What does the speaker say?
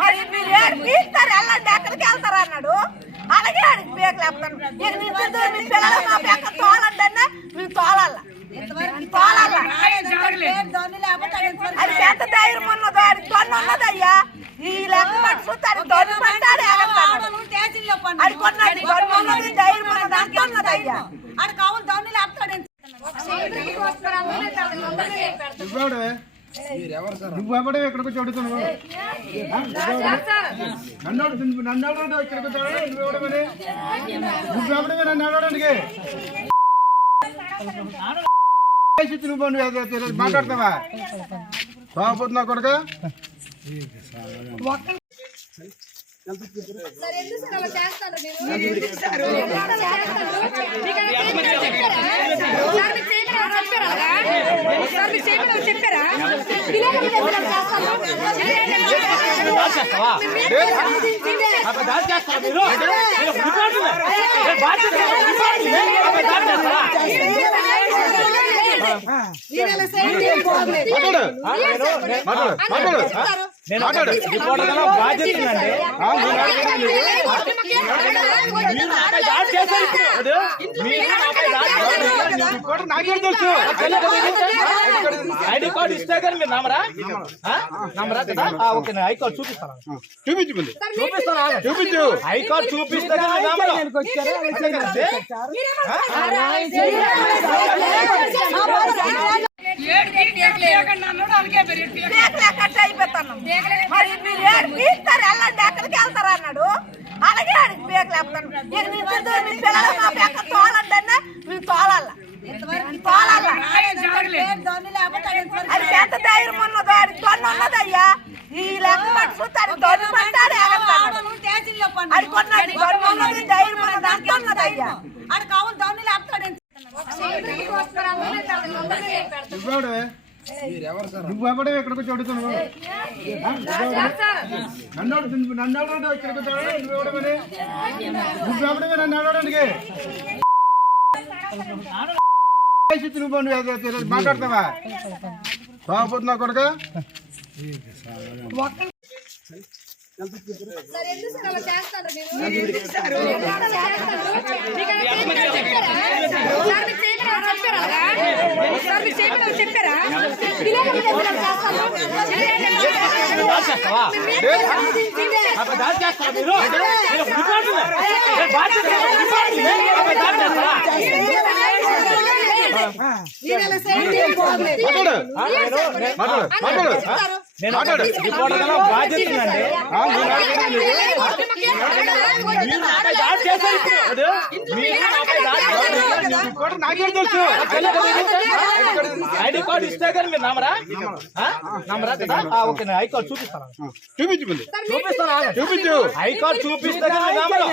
మరి మీరు ఏడిపిస్తారు వెళ్ళండి ఎక్కడికి వెళ్తారు అన్నాడు. అలాగే ఆడికి బేక్ లేపుతాను. మీ పిల్లలు మా పక్క తోలండి అన్నా మేము తోలాల అది ఎంత ధైర్యం ఉన్నదో ఆడికి తొన్ను ఉన్నదయ్యా. ఈ లెక్క పట్టు చూస్తాడు తొన్ను పట్టాడు అది కొన్నాడు తొన్ను ఉన్నది ధైర్యం ఉన్నది అంత ఉన్నదయ్యా. ఆడు కావాలి దొన్ని లేపుతాడు. నువ్వెవడే ఇక్కడికి చదువుతున్నావు? నన్ను ఇక్కడికి నువ్వెవడమని నువ్వెవడమే నన్ను ఎవడానికి నువ్వు మాట్లాడతావా? బాగుపోతున్నా కొడుక చెప్పారా నాకే తెలుసు. ఐడి కార్డు ఇస్తే కానీ మీరు నమ్మరా? కదా ఓకే ఐ కార్డు చూపిస్తాను. చూపించు చూపించు ఐ కార్డు చూపిస్తే కానీ నమ్మరా? మరి మీరు ఏడిపిస్తారు వెళ్ళండి ఎక్కడికి వెళ్తారు అన్నాడు. అలాగే ఆడికి బేక్ లేపుతాను. మీ పిల్లలు మా పక్క తోలండి అన్నా మేము తోలాల అది ఎంత ధైర్యం ఉన్నదో ఆడికి తొన్ను ఉన్నదయ్యా. ఈ లెక్క పట్టు చూస్తాడు తొన్ను పట్టాడు అది కొన్నాడు తొన్ను ఉన్నది ధైర్యం ఉన్నది అంత ఉన్నదయ్యా. ఆడు కావాలి దొన్ని లేపుతాడు. నువ్వెవడే ఇక్కడికి చదువుతున్నావు? నన్ను ఇక్కడికి నువ్వెవడమని నువ్వెవడమే నన్ను ఎవడానికి నువ్వు మాట్లాడతావా? బాగుపోతున్నా కొడుక చెప్పారా నాకే తెలుసు. ఐడి కార్డు ఇస్తే కానీ మీరు నమ్మరా? కదా ఓకే ఐ కార్డు చూపిస్తాను. చూపించు ఐ కార్డు చూపిస్తే కానీ నమ్మరా?